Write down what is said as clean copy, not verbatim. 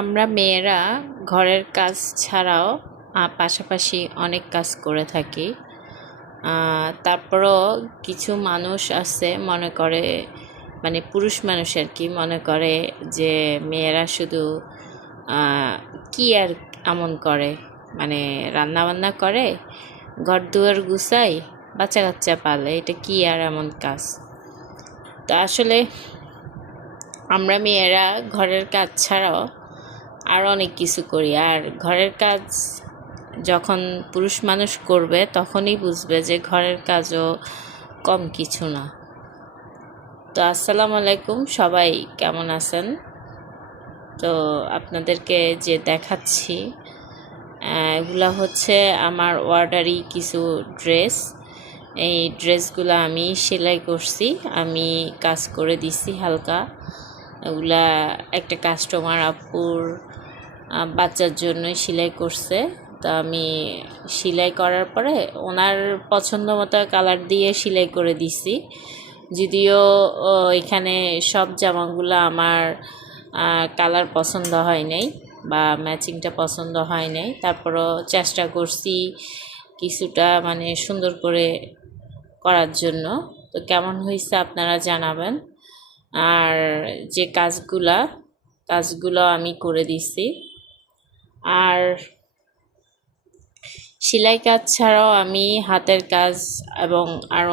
আমরা মেয়েরা ঘরের কাজ ছাড়াও পাশাপাশি অনেক কাজ করে থাকি। তারপরও কিছু মানুষ আছে মনে করে, মানে পুরুষ মানুষ আর কি, মনে করে যে মেয়েরা শুধু কি আর এমন করে, মানে রান্না বান্না করে, ঘর দুয়ার গুছায়, বাচ্চা কাচ্চা পালে, এটা কি আর এমন কাজ। তো আসলে আমরা মেয়েরা ঘরের কাজ ছাড়াও আর অনেক কিছু করি। আর ঘরের কাজ যখন পুরুষ মানুষ করবে তখনই বুঝবে যে ঘরের কাজও কম কিছু না। তো আসসালামু আলাইকুম, সবাই কেমন আছেন? তো আপনাদেরকে যে দেখাচ্ছি এগুলা হচ্ছে আমার অর্ডারি কিছু ড্রেস। এই ড্রেসগুলো আমি সেলাই করছি, আমি কাজ করে দিছি হালকা। এগুলা একটা কাস্টমার আপুর বাচ্চার জন্যই সেলাই করছে। তো আমি সেলাই করার পরে ওনার পছন্দ মতো কালার দিয়ে সেলাই করে দিছি। যদিও এখানে সব জামাগুলো আমার কালার পছন্দ হয় নাই বা ম্যাচিংটা পছন্দ হয় নাই, তারপরও চেষ্টা করছি কিছুটা মানে সুন্দর করে করার জন্য। তো কেমন হয়েছে আপনারা জানাবেন। আর যে কাজগুলো আমি করে দিছি। আর সেলাই কাজ ছাড়াও আমি হাতের কাজ এবং আরও